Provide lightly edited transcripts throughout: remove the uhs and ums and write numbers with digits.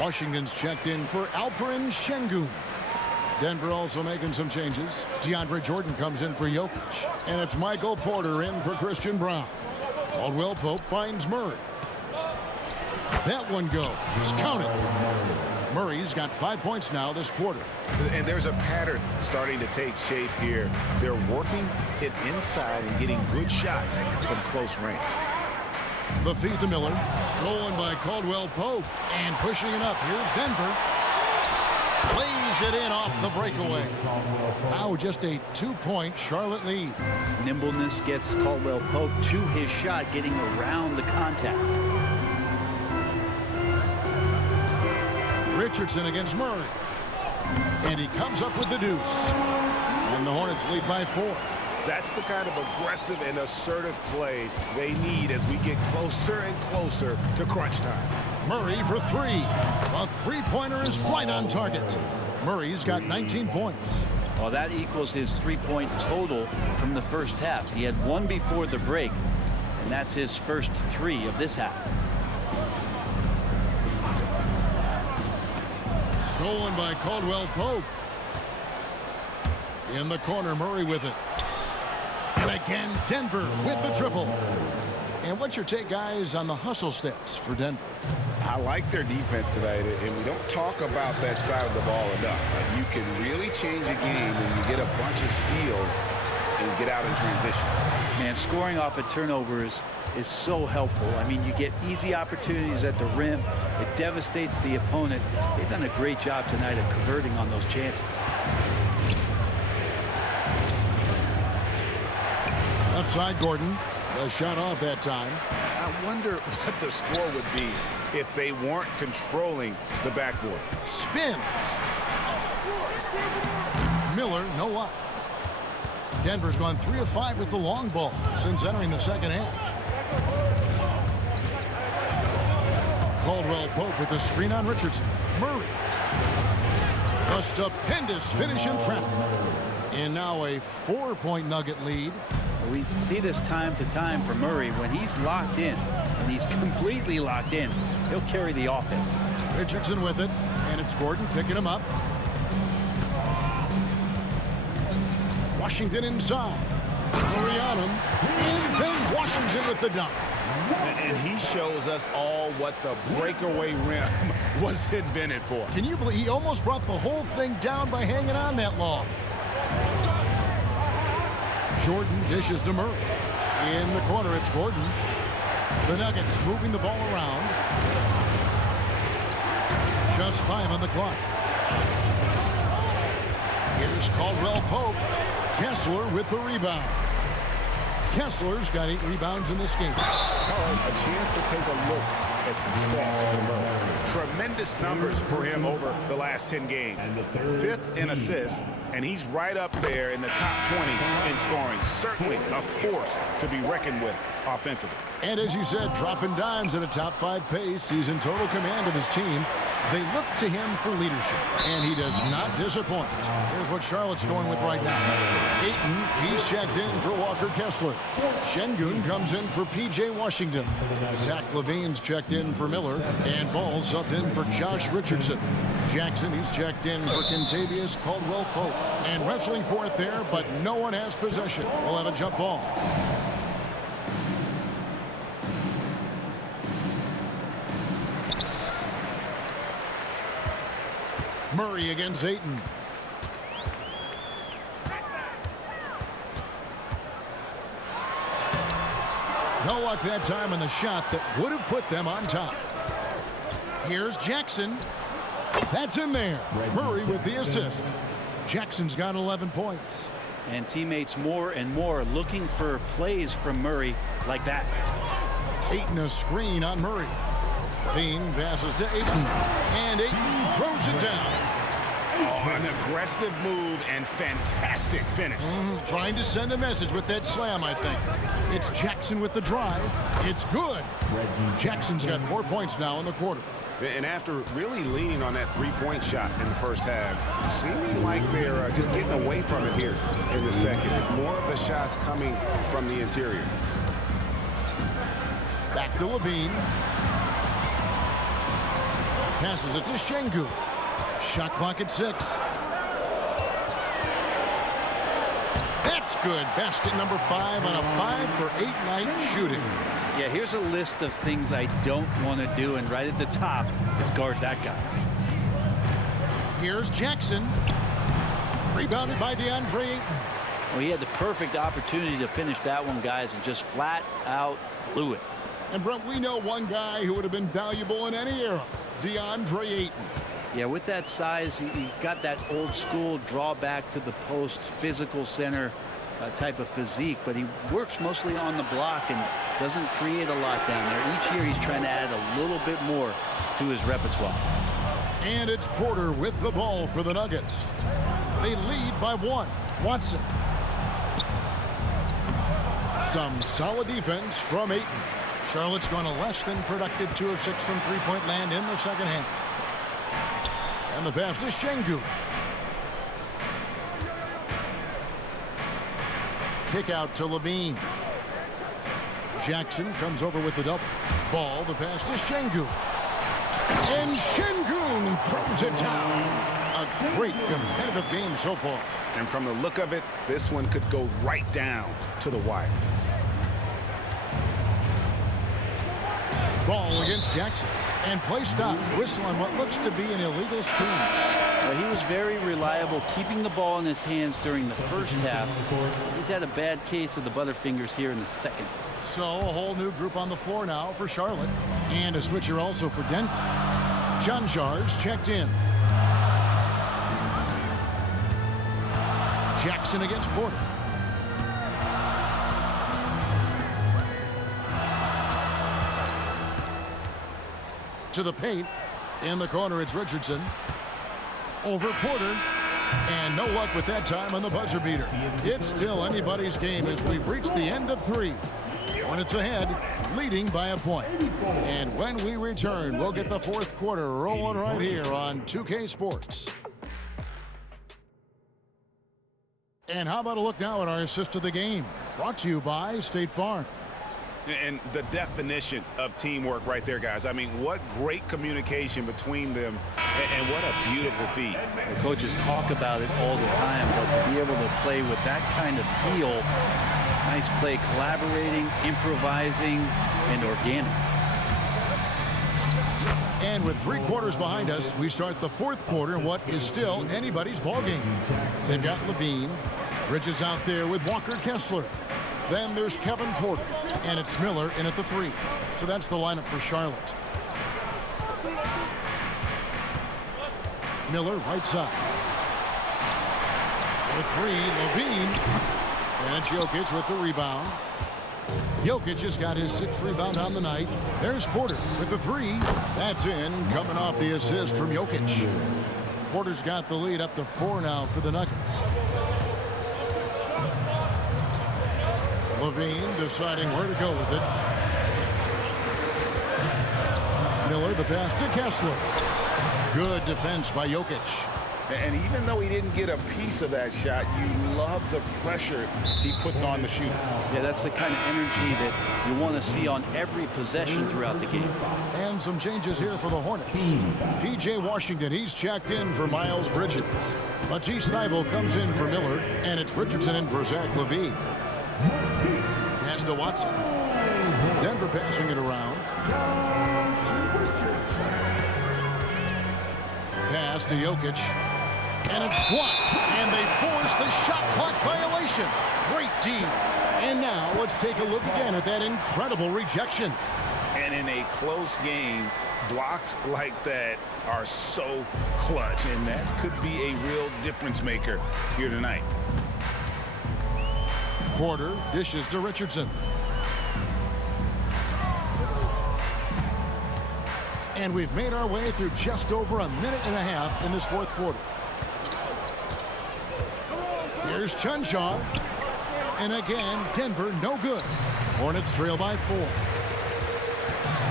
Washington's checked in for Alperen Şengün. Denver also making some changes. DeAndre Jordan comes in for Jokic. And it's Michael Porter in for Christian Braun. Caldwell Pope finds Murray. That one goes. Count it. Murray's got 5 points now this quarter. And there's a pattern starting to take shape here. They're working it inside and getting good shots from close range. The feed to Miller. Stolen by Caldwell Pope. And pushing it up. Here's Denver. Plays it in off the breakaway. Now just a 2-point Charlotte lead. Nimbleness gets Caldwell Pope to his shot, getting around the contact. Richardson against Murray. And he comes up with the deuce. And the Hornets lead by 4. That's the kind of aggressive and assertive play they need as we get closer and closer to crunch time. Murray for 3. A three-pointer is right on target. Murray's got 19 points. Well, that equals his three-point total from the first half. He had one before the break, and that's his first 3 of this half. Stolen by Caldwell Pope. In the corner, Murray with it. And again, Denver with the triple. And what's your take, guys, on the hustle stats for Denver? I like their defense tonight, and we don't talk about that side of the ball enough. You can really change a game when you get a bunch of steals and get out in transition. Man, scoring off of turnovers is so helpful. I mean, you get easy opportunities at the rim. It devastates the opponent. They've done a great job tonight of converting on those chances. Left side, Gordon. The shot off that time. I wonder what the score would be if they weren't controlling the backboard. Spins. Miller, no luck. Denver's gone 3 of 5 with the long ball since entering the second half. Caldwell Pope with the screen on Richardson. Murray. A stupendous finish in traffic. And now a 4-point Nugget lead. We see this time to time from Murray. When he's locked in, and he's completely locked in, he'll carry the offense. Richardson with it, and it's Gordon picking him up. Washington inside. Murray on him. And then Washington with the dunk. And he shows us all what the breakaway rim was invented for. Can you believe he almost brought the whole thing down by hanging on that long? Jordan dishes to Murray. In the corner, it's Gordon. The Nuggets moving the ball around. Just 5 on the clock. Here's Caldwell Pope. Kessler with the rebound. Kessler's got 8 rebounds in this game. A chance to take a look at some stats for Murray. Tremendous numbers for him over the last 10 games. 5th in assists, and he's right up there in the top 20 in scoring. Certainly a force to be reckoned with offensively. And as you said, dropping dimes at a top 5 pace. He's in total command of his team. They look to him for leadership, and he does not disappoint. Here's what Charlotte's going with right now. Ayton, he's checked in for Walker Kessler. Şengün comes in for P.J. Washington. Zach LaVine's checked in for Miller, and Ball subbed in for Josh Richardson. Jackson, he's checked in for Kentavious Caldwell Pope. And wrestling for it there, but no one has possession. We'll have a jump ball. Murray against Ayton. No luck that time on the shot that would have put them on top. Here's Jackson. That's in there. Murray with the assist. Jackson's got 11 points. And teammates more and more looking for plays from Murray like that. Ayton a screen on Murray. Bean passes to Ayton. And Ayton throws it down. Oh, an aggressive move and fantastic finish. Trying to send a message with that slam, I think. It's Jackson with the drive. It's good. Jackson's got 4 points now in the quarter. And after really leaning on that three-point shot in the first half, seeming like they're just getting away from it here in the second. More of the shots coming from the interior. Back to LaVine. Passes it to Şengün. Shot clock at 6. That's good. Basket number 5 on a 5-for-8 night shooting. Yeah, here's a list of things I don't want to do, and right at the top is guard that guy. Here's Jackson. Rebounded by DeAndre Ayton. Well, he had the perfect opportunity to finish that one, guys, and just flat out blew it. And Brent, we know one guy who would have been valuable in any era, DeAndre Ayton. Yeah, with that size, he got that old school draw back to the post, physical center type of physique, but he works mostly on the block and doesn't create a lot down there. Each year he's trying to add a little bit more to his repertoire. And it's Porter with the ball for the Nuggets. They lead by 1. Watson. Some solid defense from Ayton. Charlotte's gone a less than productive 2 of 6 from three-point land in the second half. And the pass to Şengün. Kick out to Levine. Jackson comes over with the double. Ball, the pass to Şengün. And Şengün throws it down. A great competitive game so far. And from the look of it, this one could go right down to the wire. Ball against Jackson. And play stops. Whistle on what looks to be an illegal screen. Well, he was very reliable, keeping the ball in his hands during the first half. He's had a bad case of the butterfingers here in the second. So a whole new group on the floor now for Charlotte. And a switcher also for Denver. Cancar's checked in. Jackson against Porter. To the paint. In the corner, it's Richardson. Over Porter. And no luck with that time on the buzzer beater. It's still anybody's game as we've reached the end of 3. Hornets ahead, leading by a point. And when we return, we'll get the fourth quarter rolling right here on 2K Sports. And how about a look now at our assist of the game? Brought to you by State Farm. And the definition of teamwork right there, guys. I mean, what great communication between them, and what a beautiful feat. The coaches talk about it all the time, but to be able to play with that kind of feel, nice play, collaborating, improvising, and organic. And with 3 quarters behind us, we start the fourth quarter in what is still anybody's ball game. They've got Levine. Bridges out there with Walker Kessler. Then there's Kevin Porter, and it's Miller in at the 3. So that's the lineup for Charlotte. Miller, right side. For 3, Levine. And Jokic with the rebound. Jokic has got his 6th rebound on the night. There's Porter with the 3. That's in, coming off the assist from Jokic. Porter's got the lead up to 4 now for the Nuggets. Levine deciding where to go with it. Miller, the pass to Kessler. Good defense by Jokic. And even though he didn't get a piece of that shot, you love the pressure he puts on the shooter. Yeah, that's the kind of energy that you want to see on every possession throughout the game. And some changes here for the Hornets. P.J. Washington, he's checked in for Miles Bridges. Matisse Thybulle comes in for Miller, and it's Richardson in for Zach LaVine. Pass to Watson. Denver passing it around. Pass to Jokic. And it's blocked. And they force the shot clock violation. Great D. And now let's take a look again at that incredible rejection. And in a close game, blocks like that are so clutch. And that could be a real difference maker here tonight. Porter dishes to Richardson. And we've made our way through just over a minute and a half in this fourth quarter. Here's Cancar. And again, Denver no good. Hornets trail by 4.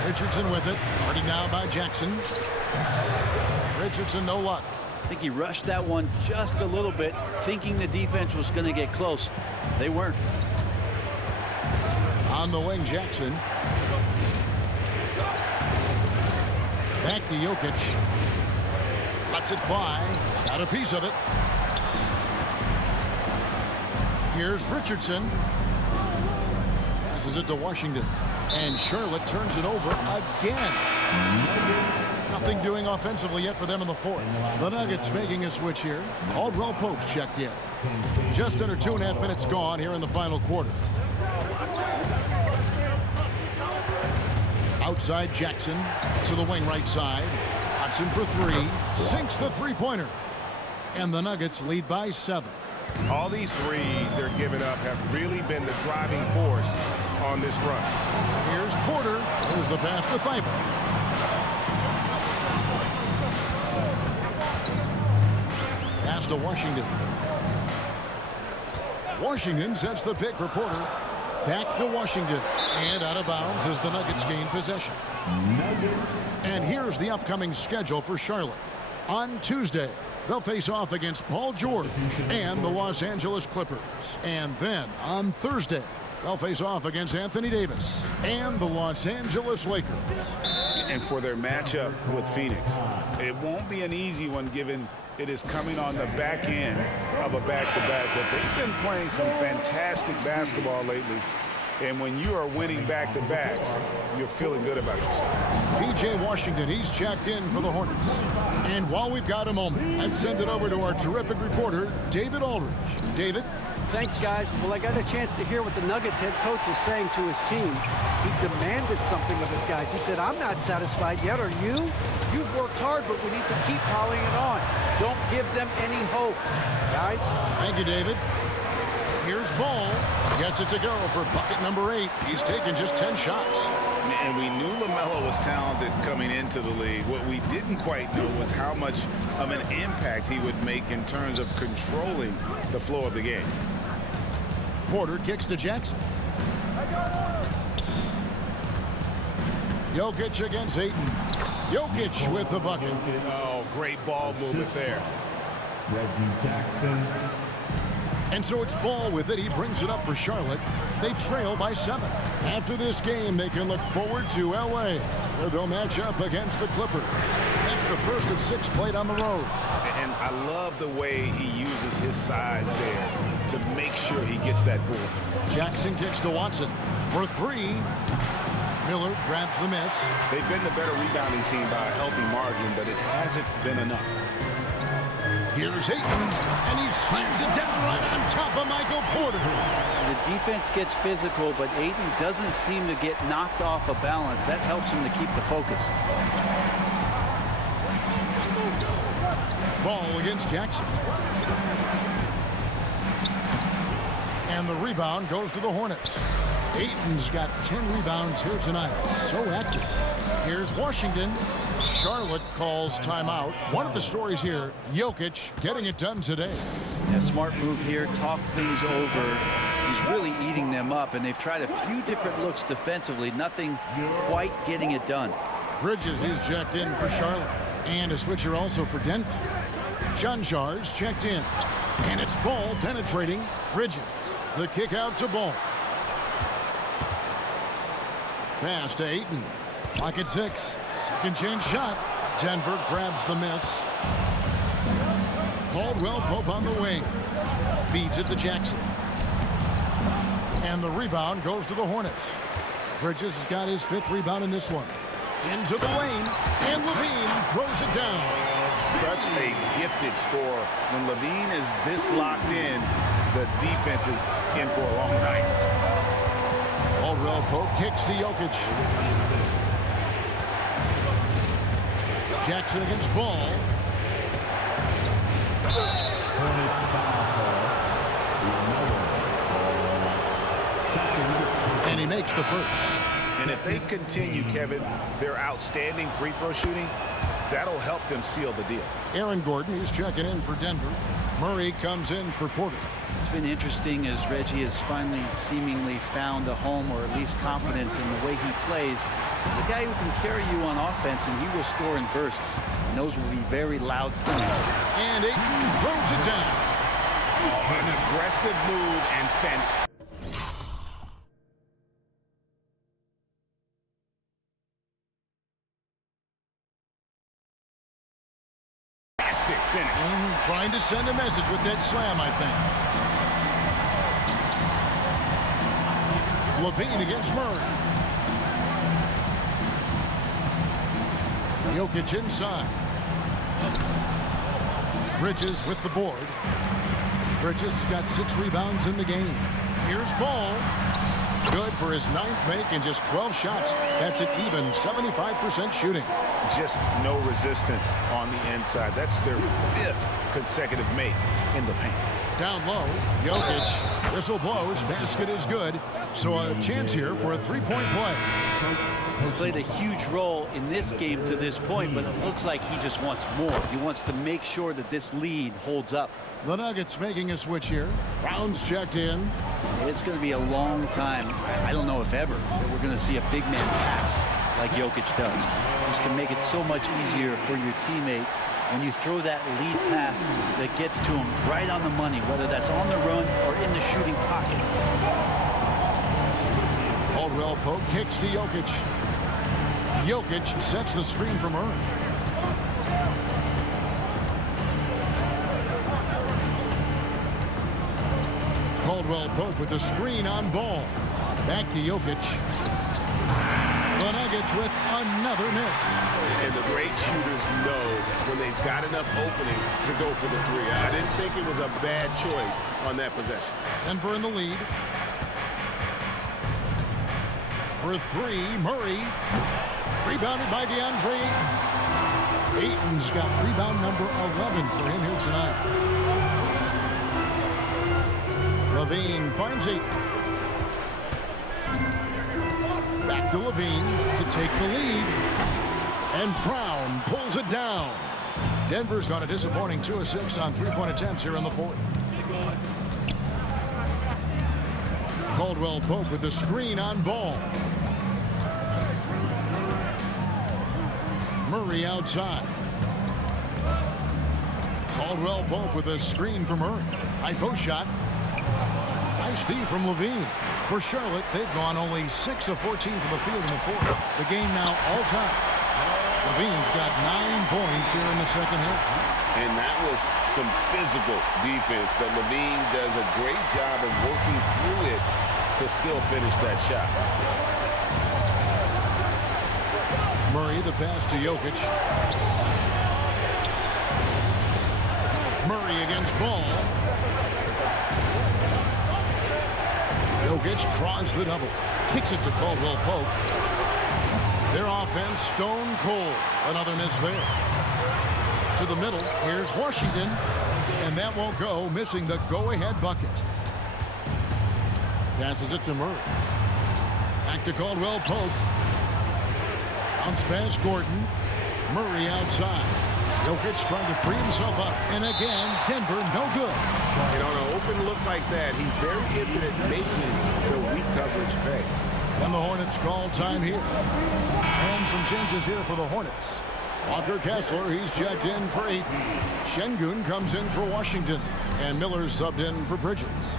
Richardson with it. Already now by Jackson. Richardson no luck. I think he rushed that one just a little bit, thinking the defense was going to get close. They weren't. On the wing, Jackson. Back to Jokic. Lets it fly. Got a piece of it. Here's Richardson. Passes it to Washington. And Charlotte turns it over again. Nothing doing offensively yet for them in the fourth. The Nuggets making a switch here. Caldwell Pope's checked in. Just under 2.5 minutes gone here in the final quarter. Outside Jackson to the wing right side. Hudson for three. Sinks the three-pointer. And the Nuggets lead by 7. All these threes they're giving up have really been the driving force on this run. Here's Porter. There's the pass to Thibault. Pass to Washington. Washington sets the pick for Porter. Back to Washington. And out of bounds as the Nuggets gain possession. And here's the upcoming schedule for Charlotte. On Tuesday, they'll face off against Paul George and the Los Angeles Clippers. And then on Thursday, they'll face off against Anthony Davis and the Los Angeles Lakers. And for their matchup with Phoenix, it won't be an easy one given it is coming on the back end of a back-to-back. But they've been playing some fantastic basketball lately. And when you are winning back-to-backs, you're feeling good about yourself. P.J. Washington, he's checked in for the Hornets. And while we've got a moment, let's send it over to our terrific reporter, David Aldridge. David? Thanks, guys. Well, I got a chance to hear what the Nuggets head coach is saying to his team. He demanded something of his guys. He said, I'm not satisfied yet. Are you? You've worked hard, but we need to keep piling it on. Don't give them any hope, guys. Thank you, David. Here's Ball. Gets it to go for bucket number 8. He's taken just 10 shots. And we knew LaMelo was talented coming into the league. What we didn't quite know was how much of an impact he would make in terms of controlling the flow of the game. Porter kicks to Jackson. Jokic against Ayton. Jokic with the bucket. Oh, great ball movement there. Reggie Jackson. And so it's Ball with it. He brings it up for Charlotte. They trail by 7. After this game, they can look forward to L.A., where they'll match up against the Clippers. That's the first of 6 played on the road. And I love the way he uses his size there to make sure he gets that board. Jackson kicks to Watson for 3. Miller grabs the miss. They've been the better rebounding team by a healthy margin, but it hasn't been enough. Here's Ayton, and he slams it down right on top of Michael Porter. The defense gets physical, but Ayton doesn't seem to get knocked off of balance. That helps him to keep the focus. Ball against Jackson. And the rebound goes to the Hornets. Ayton's got 10 rebounds here tonight. So active. Here's Washington. Charlotte calls timeout. One of the stories here, Jokic getting it done today. Yeah, smart move here. Talk things over. He's really eating them up, and they've tried a few different looks defensively. Nothing quite getting it done. Bridges is checked in for Charlotte. And a switcher also for Denver. Janjar's checked in. And it's Ball penetrating Bridges. The kick out to Ball. Pass to Ayton. Pocket 6. Second chance shot. Denver grabs the miss. Caldwell Pope on the wing. Feeds it to Jackson. And the rebound goes to the Hornets. Bridges has got his 5th rebound in this one. Into the lane. And Levine throws it down. Such a gifted scorer. When Levine is this locked in, the defense is in for a long night. Caldwell Pope kicks to Jokic. Jackson against Ball. And he makes the first. And if they continue, Kevin, their outstanding free throw shooting, that'll help them seal the deal. Aaron Gordon, who's checking in for Denver. Murray comes in for Porter. It's been interesting as Reggie has finally seemingly found a home, or at least confidence in the way he plays. He's a guy who can carry you on offense, and he will score in bursts. And those will be very loud points. And Ayton throws it down. Oh, an aggressive move and fantastic. finish. Trying to send a message with that slam, I think. Levine against Murray. Jokic inside. Bridges with the board. Bridges got 6 rebounds in the game. Here's Ball. Good for his 9th make and just 12 shots. That's an even 75% shooting. Just no resistance on the inside. That's their 5th consecutive make in the paint. Down low, Jokic. Whistle blows. Basket is good. So a chance here for a 3-point play. He's played a huge role in this game to this point, but it looks like he just wants more. He wants to make sure that this lead holds up. The Nuggets making a switch here. Brown's checked in. It's going to be a long time, I don't know if ever, that we're going to see a big man pass like Jokic does. This can make it so much easier for your teammate when you throw that lead pass that gets to him right on the money, whether that's on the run or in the shooting pocket. Caldwell Pope kicks to Jokic. Jokic sets the screen for Murray. Caldwell Pope with the screen on Ball. Back to Jokic. The Nuggets with another miss. And the great shooters know when they've got enough opening to go for the 3. I didn't think it was a bad choice on that possession. Denver in the lead. For 3, Murray. Rebounded by DeAndre Ayton. Ayton's got rebound number 11 for him here tonight. Levine finds Ayton. Back to Levine to take the lead. And Brown pulls it down. Denver's got a disappointing 2 of 6 on 3-point attempts here in the 4th. Caldwell Pope with the screen on Ball. Murray outside. Caldwell Pope with a screen for Murray. High post shot. Nice D from Levine. For Charlotte, they've gone only 6 of 14 from the field in the 4th. The game now all time. Levine's got 9 points here in the 2nd half. And that was some physical defense, but Levine does a great job of working through it to still finish that shot. Murray, the pass to Jokic. Murray against Ball. Jokic draws the double. Kicks it to Caldwell Pope. Their offense stone cold. Another miss there. To the middle. Here's Washington. And that won't go. Missing the go-ahead bucket. Passes it to Murray. Back to Caldwell Pope. Bounce pass Gordon. Murray outside. Jokic trying to free himself up. And again, Denver no good. And on an open look like that, he's very gifted at making the weak coverage pay. And the Hornets call time here. And some changes here for the Hornets. Walker Kessler, he's checked in for Ayton. Şengün comes in for Washington. And Miller's subbed in for Bridges.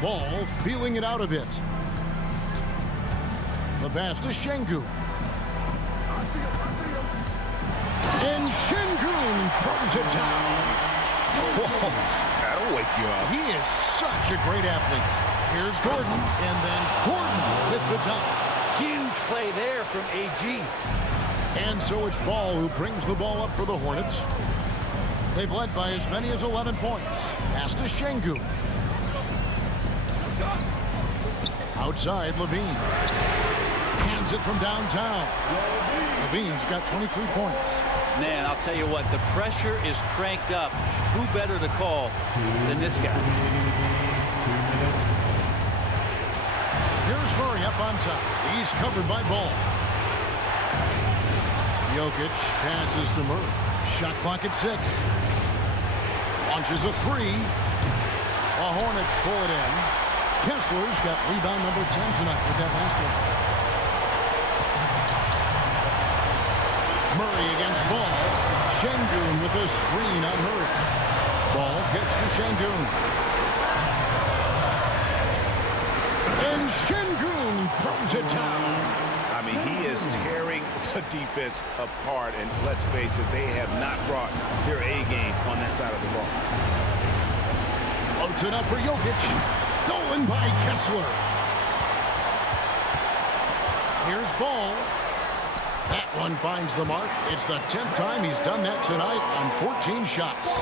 Ball feeling it out a bit. The pass to Şengün. And Şengün throws it down. Whoa, that'll wake you up. He is such a great athlete. Here's Gordon, and then Gordon with the dunk. Huge play there from AG. And so it's Ball who brings the ball up for the Hornets. They've led by as many as 11 points. Pass to Şengün. Outside, Levine. Hands it from downtown. Levine's got 23 points. Man, I'll tell you what, the pressure is cranked up. Who better to call than this guy? Here's Murray up on top. He's covered by Ball. Jokic passes to Murray. Shot clock at 6. Launches a 3. The Hornets pull it in. Kessler's got rebound number 10 tonight with that last one. Murray against Ball. Şengün with a screen on Murray. Ball gets to Şengün. And Şengün throws it down. I mean, he is tearing the defense apart. And let's face it, they have not brought their A game on that side of the ball. Floats it up for Jokic. Stolen by Kessler. Here's Ball. That one finds the mark. It's the 10th time he's done that tonight on 14 shots.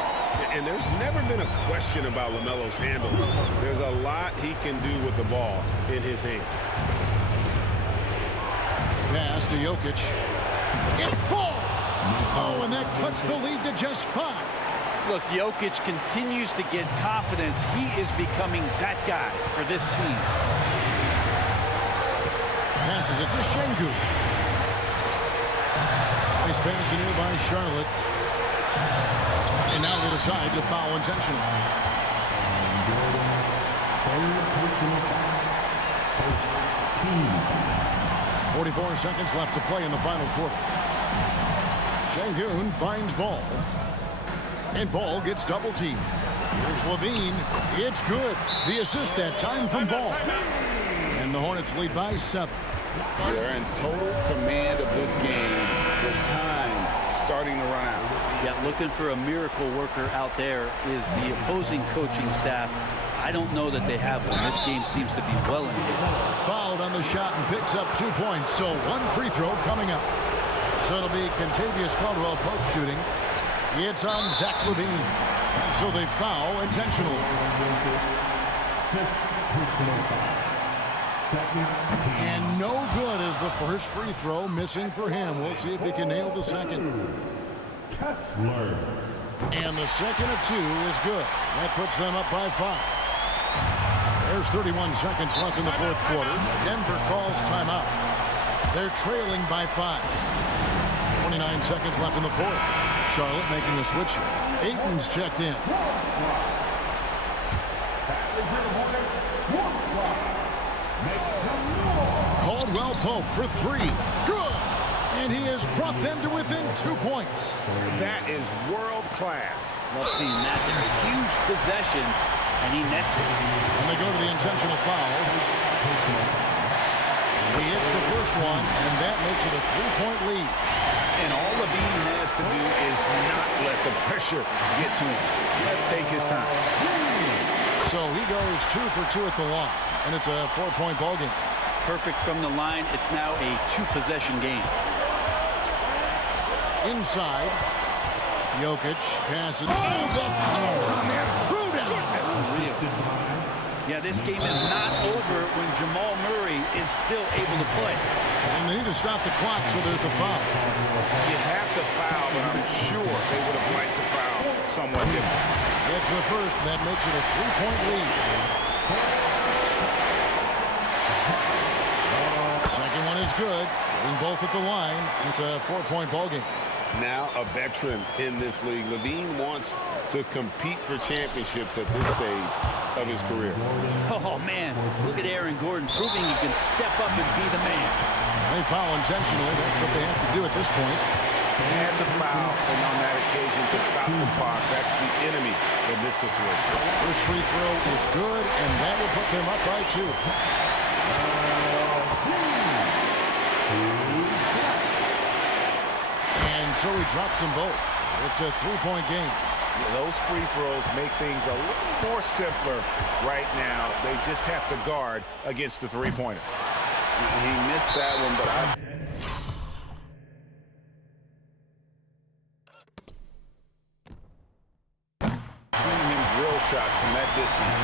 And there's never been a question about LaMelo's handles. There's a lot he can do with the ball in his hands. Pass to Jokic. It falls! Oh, and that cuts the lead to just 5. Look, Jokic continues to get confidence. He is becoming that guy for this team. Passes it to Şengün. Nice pass in here by Charlotte. And now they decide to foul intentionally. 44 seconds left to play in the final quarter. Şengün finds Ball. And Ball gets double teamed. Here's Levine. It's good. The assist that time from Ball. And the Hornets lead by 7. They're in total command of this game with time starting to run out. Yeah, looking for a miracle worker out there is the opposing coaching staff. I don't know that they have one. This game seems to be well in hand. Fouled on the shot and picks up 2 points. So 1 free throw coming up. So it'll be Kentavious Caldwell-Pope shooting. It's on Zach LaVine. So they foul intentionally. And no good as the first free throw missing for him. We'll see if he can nail the second. And the second of 2 is good. That puts them up by 5. There's 31 seconds left in the fourth quarter. Denver calls timeout. They're trailing by 5. 29 seconds left in the fourth. Charlotte making a switch here. Ayton's checked in. Caldwell-Pope for 3. Good! And he has brought them to within 2 points. That is world class. Love seeing that there. A huge possession, and he nets it. And they go to the intentional foul. He hits the first one, and that makes it a 3-point lead. And all Levine has to do is not let the pressure get to him. Let's take his time. So he goes 2 for 2 at the line, and it's a 4-point ball game. Perfect from the line. It's now a 2-possession game. Inside, Jokic passes. Oh, the power on that threw down. Yeah, this game is not over when Jamal Murray is still able to play. And they need to stop the clock, so there's a foul. You have to foul, but I'm sure they would have liked to foul someone different. That's the first, and that makes it a 3-point lead. Second one is good. Getting both at the line. It's a 4-point ball game. Now a veteran in this league. LaVine wants to compete for championships at this stage of his career. Oh, man. Look at Aaron Gordon proving he can step up and be the man. They foul intentionally. That's what they have to do at this point. They had to foul, and on that occasion to stop the clock. That's the enemy in this situation. First free throw is good, and that will put them up by 2. And so he drops them both. It's a 3-point game. Yeah, those free throws make things a little more simpler right now. They just have to guard against the three-pointer. He missed that one, but I've seen him drill shots from that distance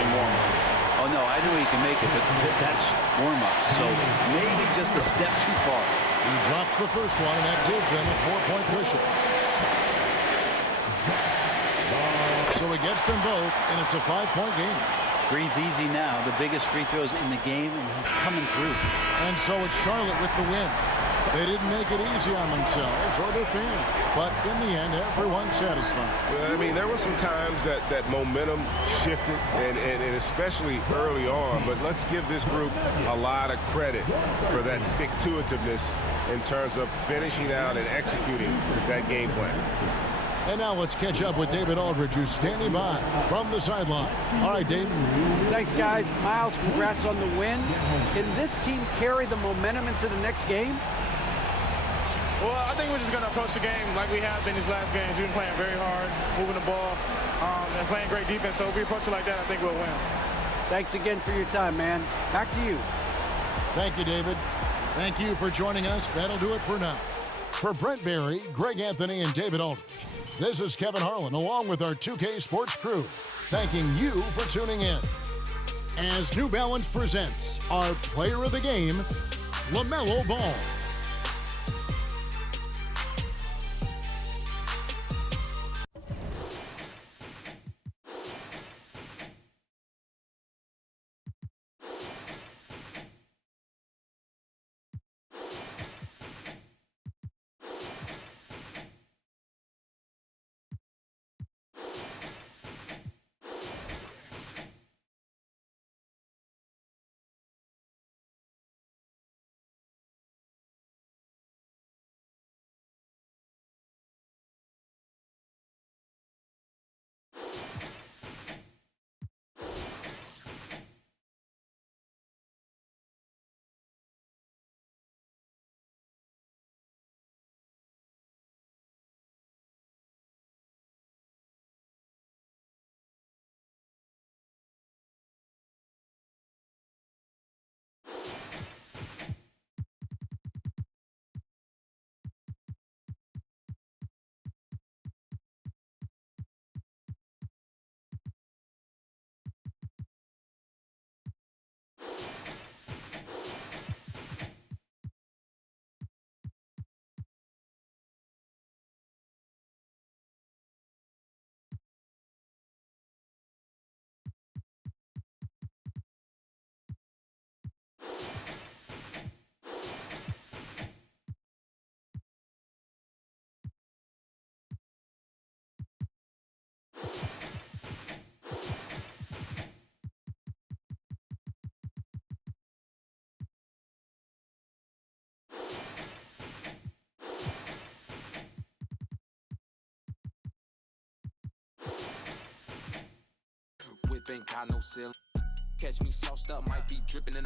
in warm-up. Oh, no, I know he can make it, but that's warm-up. So maybe just a step too far. He drops the first one, and that gives them a 4-point cushion. So he gets them both, and it's a 5-point game. Breathe easy now. The biggest free throws in the game, and he's coming through. And so it's Charlotte with the win. They didn't make it easy on themselves or their fans, but in the end, everyone's satisfied. I mean, there were some times that momentum shifted, and especially early on, but let's give this group a lot of credit for that stick-to-itiveness in terms of finishing out and executing that game plan. And now let's catch up with David Aldridge, who's standing by from the sideline. All right, Dave. Thanks, guys. Miles, congrats on the win. Can this team carry the momentum into the next game? Well, I think we're just going to approach the game like we have been these last games. We've been playing very hard, moving the ball, and playing great defense. So if we approach it like that, I think we'll win. Thanks again for your time, man. Back to you. Thank you, David. Thank you for joining us. That'll do it for now. For Brent Barry, Greg Anthony, and David Aldridge, this is Kevin Harlan, along with our 2K Sports crew, thanking you for tuning in. As New Balance presents our player of the game, LaMelo Ball. Whip ain't got no ceiling. Catch me sauced up, might be dripping in